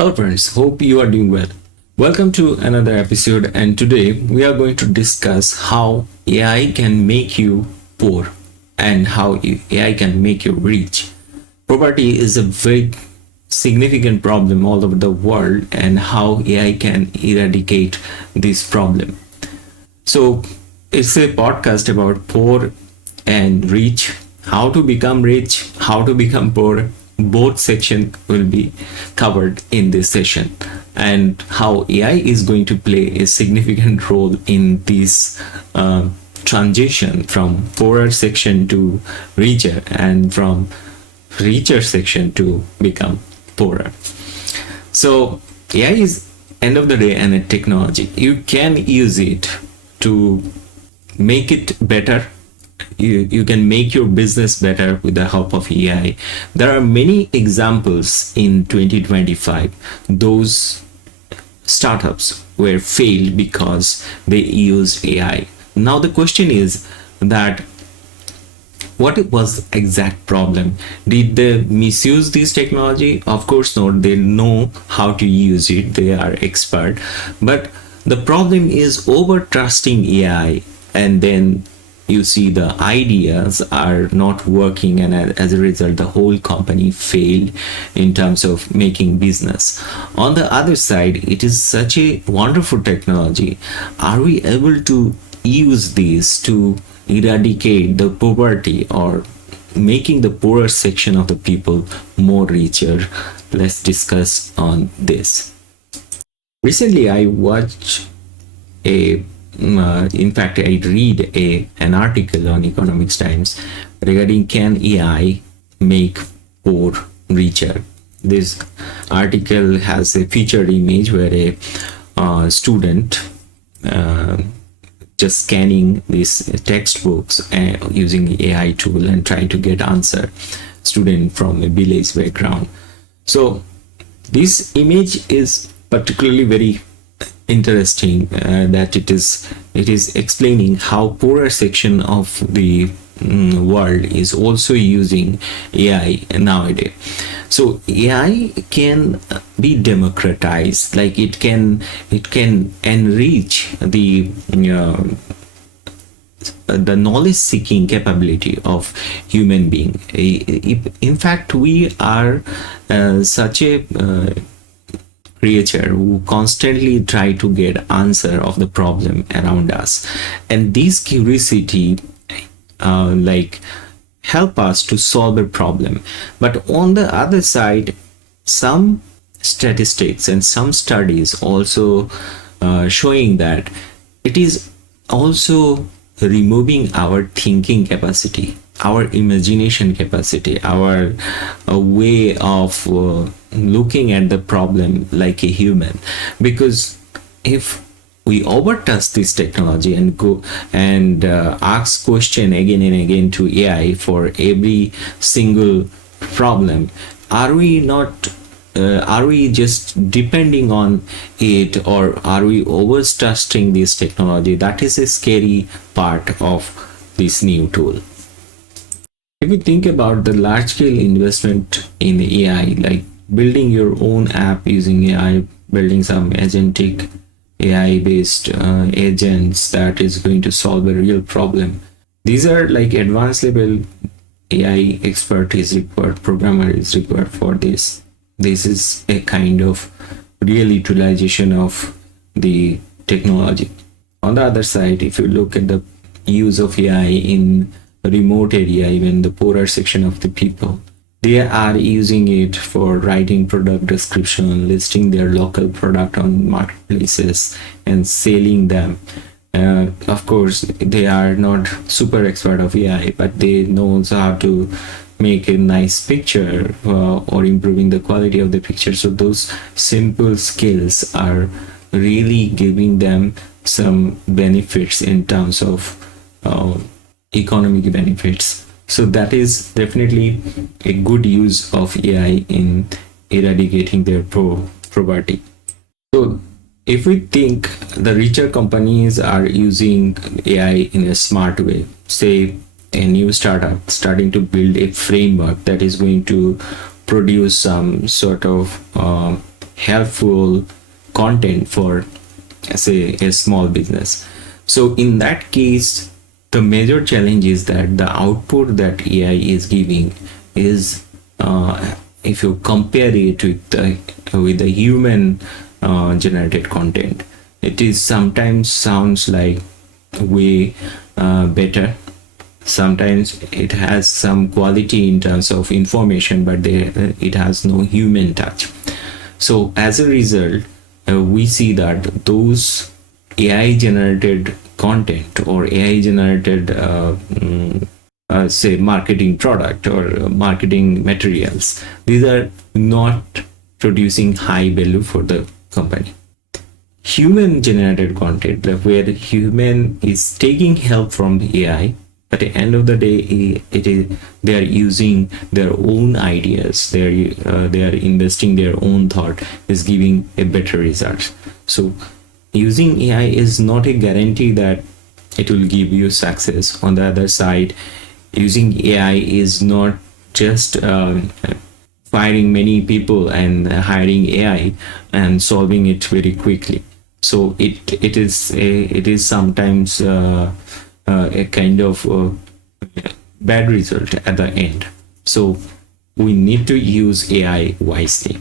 Hello, friends. Hope you are doing well. Welcome to another episode, and today we are going to discuss how AI can make you poor and how AI can make you rich. Poverty is a very significant problem all over the world, and how AI can eradicate this problem. So, it's a podcast about poor and rich, how to become rich, how to become poor. Both section will be covered in this session, and how AI is going to play a significant role in this transition from poorer section to richer, and from richer section to become poorer. So AI is end of the day and a technology. You can use it to make it better. You can make your business better with the help of AI. There are many examples in 2025. Those startups were failed because they used AI. Now the question is that what was the exact problem? Did they misuse this technology? Of course not. They know how to use it. They are expert. But the problem is over trusting AI, and then you see the ideas are not working, and as a result the whole company failed in terms of making business. On the other side, it is such a wonderful technology. Are we able to use this to eradicate the poverty, or making the poorer section of the people more richer? Let's discuss on this. Recently I watched a in fact, I read an article on Economics Times regarding can AI make poor richer. This article has a featured image where a student just scanning these textbooks using AI tool and trying to get answer. Student from a village background. So this image is particularly very interesting, that it is explaining how poorer section of the world is also using AI nowadays. So AI can be democratized, like it can enrich the knowledge seeking capability of human being. In fact, we are such a creature who constantly try to get answer of the problem around us, and this curiosity like help us to solve a problem. But on the other side, some statistics and some studies also showing that it is also removing our thinking capacity, our imagination capacity, our way of looking at the problem like a human. Because if we overtouch this technology and go and ask question again and again to AI for every single problem, are we not are we just depending on it, or are we overtrusting this technology? That is a scary part of this new tool. If you think about the large scale investment in AI, like building your own app using AI, building some agentic AI based agents that is going to solve a real problem, these are like advanced level AI expert is required, programmer is required for this. This is a kind of real utilization of the technology. On the other side, if you look at the use of AI in remote area, even the poorer section of the people, they are using it for writing product description, listing their local product on marketplaces and selling them. Of course, they are not super expert of AI, but they know how to make a nice picture or improving the quality of the picture. So those simple skills are really giving them some benefits in terms of economic benefits. So that is definitely a good use of AI in eradicating their poverty. So if we think the richer companies are using AI in a smart way, say a new startup starting to build a framework that is going to produce some sort of helpful content for, say, a small business. So in that case, the major challenge is that the output that AI is giving is, if you compare it with the human generated content, it is sometimes sounds like way better. Sometimes it has some quality in terms of information, but it has no human touch. So as a result, we see that those AI generated content or AI generated say marketing product or marketing materials, these are not producing high value for the company. Human generated content, where the human is taking help from the AI, at the end of the day, it is they are using their own ideas, they are investing their own thought, is giving a better result. So using AI is not a guarantee that it will give you success. On the other side, using AI is not just firing many people and hiring AI and solving it very quickly. So it is sometimes a kind of bad result at the end. So we need to use AI wisely.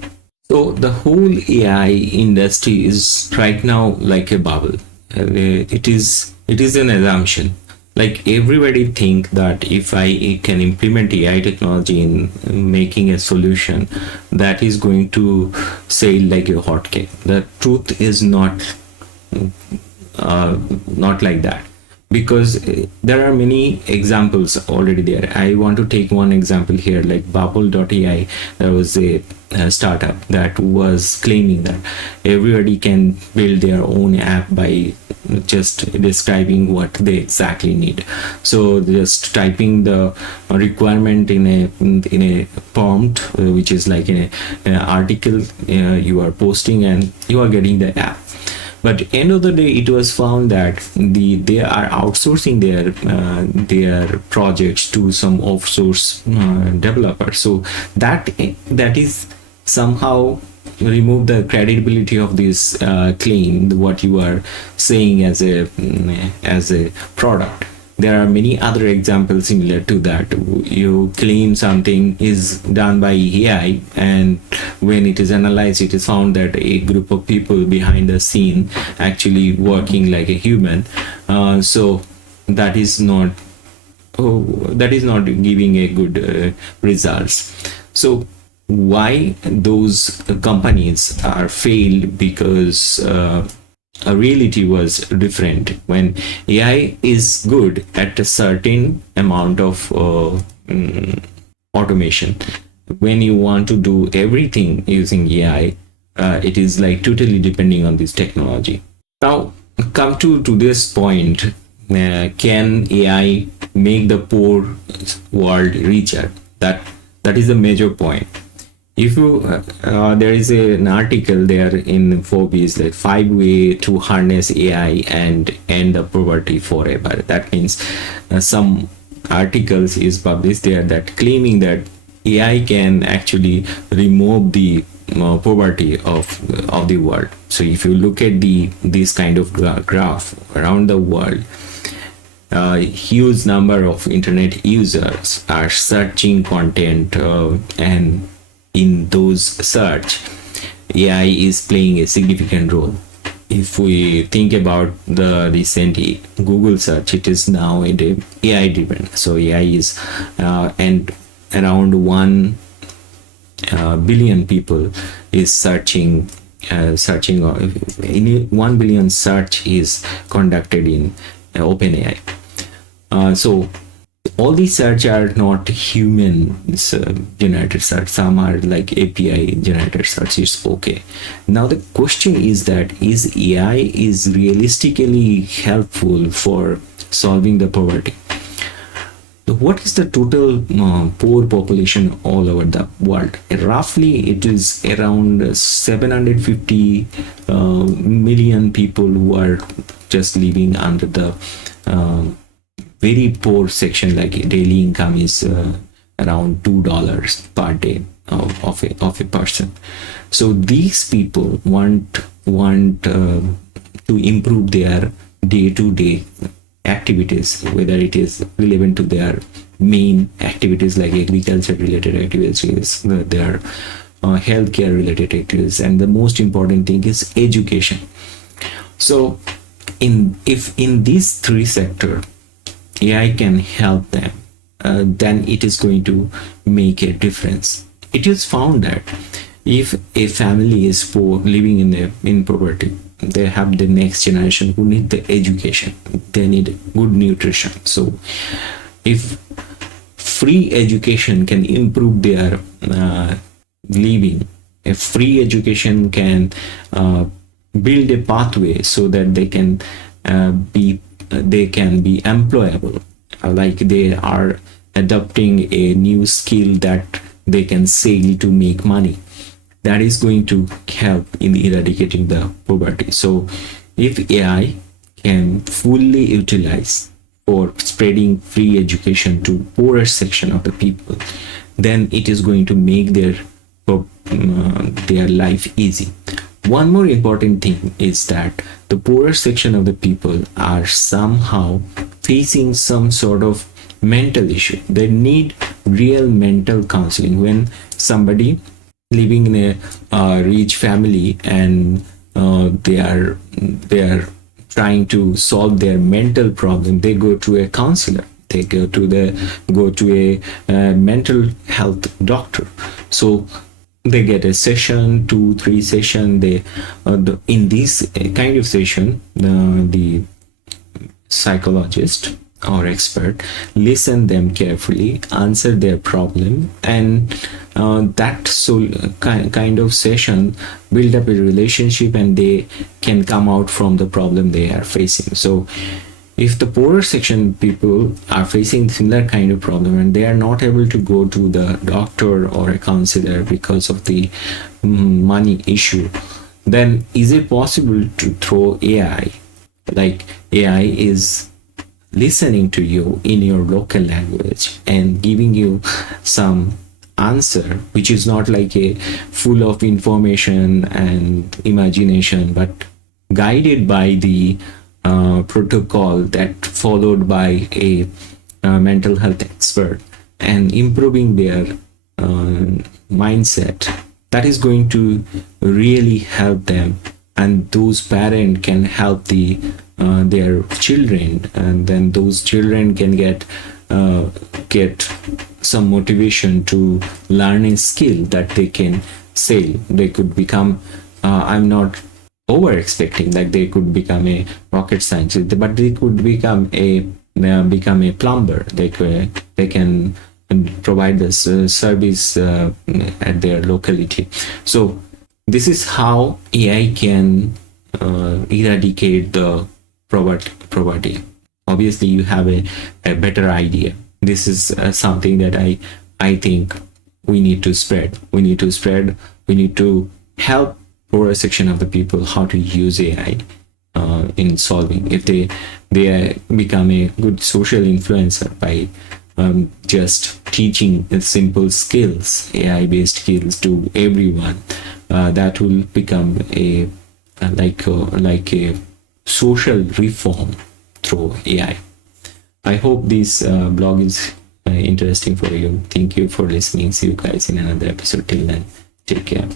So the whole AI industry is right now like a bubble. It is an assumption. Like everybody think that if I can implement AI technology in making a solution, that is going to sail like a hotcake. The truth is not like that, because there are many examples already there. I want to take one example here, like Bubble.ai. There was a startup that was claiming that everybody can build their own app by just describing what they exactly need. So just typing the requirement in a prompt, which is like an article you are posting, and you are getting the app. But end of the day, it was found that they are outsourcing their projects to some offsource developer. So that is somehow remove the credibility of this claim, what you are saying as a product. There are many other examples similar to that. You claim something is done by AI, and when it is analyzed, it is found that a group of people behind the scene actually working like a human. So that is not giving a good results. So why those companies are failed? Because reality was different. When AI is good at a certain amount of automation, when you want to do everything using AI, it is like totally depending on this technology. Now come to this point, can AI make the poor world richer? That is a major point. If you there is an article there in Forbes, like 5 ways to harness AI and end the poverty forever. That means some articles is published there that claiming that AI can actually remove the poverty of the world. So if you look at this kind of graph around the world, huge number of internet users are searching content, and in those search, AI is playing a significant role. If we think about the recent Google search, it is now AI driven. So AI is and around 1 billion people is searching. In 1 billion search is conducted in OpenAI. So all these search are not human generated search. Some are like API generated search. It's okay. Now the question is that is AI is realistically helpful for solving the poverty? What is the total poor population all over the world? Roughly, it is around 750 million people who are just living under the very poor section. Like daily income is around $2 per day. of a person. So these people want to improve their day-to-day activities, whether it is relevant to their main activities like agriculture related activities, their healthcare related activities, and the most important thing is education. So if in these three sectors AI can help them, then it is going to make a difference. It is found that if a family is poor, living in poverty, they have the next generation who need the education, they need good nutrition. So if free education can improve their living, if free education can build a pathway so that they can be employable, like they are adopting a new skill that they can sell to make money, that is going to help in eradicating the poverty. So if AI can fully utilize for spreading free education to poorer section of the people, then it is going to make their life easy. One more important thing is that the poorer section of the people are somehow facing some sort of mental issue. They need real mental counseling. When somebody living in a rich family and they are trying to solve their mental problem, they go to a counselor, they go to a mental health doctor. So they get a session, 2-3 session. They in this kind of session, the psychologist or expert listen them carefully, answer their problem, and kind of session build up a relationship, and they can come out from the problem they are facing. So if the poorer section people are facing similar kind of problem and they are not able to go to the doctor or a counselor because of the money issue, then is it possible to throw AI? Like AI is listening to you in your local language and giving you some answer which is not like a full of information and imagination, but guided by the protocol that followed by a mental health expert, and improving their mindset, that is going to really help them, and those parents can help their children, and then those children can get some motivation to learn a skill that they can sell. They could become I'm not over expecting like they could become a rocket scientist, but they could become a plumber. They can provide this service at their locality. So this is how AI can eradicate the poverty. Obviously you have a better idea. This is something that I think we need to spread. We need to help poorer section of the people how to use AI in solving. If they become a good social influencer by just teaching simple skills, AI based skills to everyone, that will become a social reform through AI. I hope this blog is interesting for you. Thank you for listening. See you guys in another episode. Till then, take care.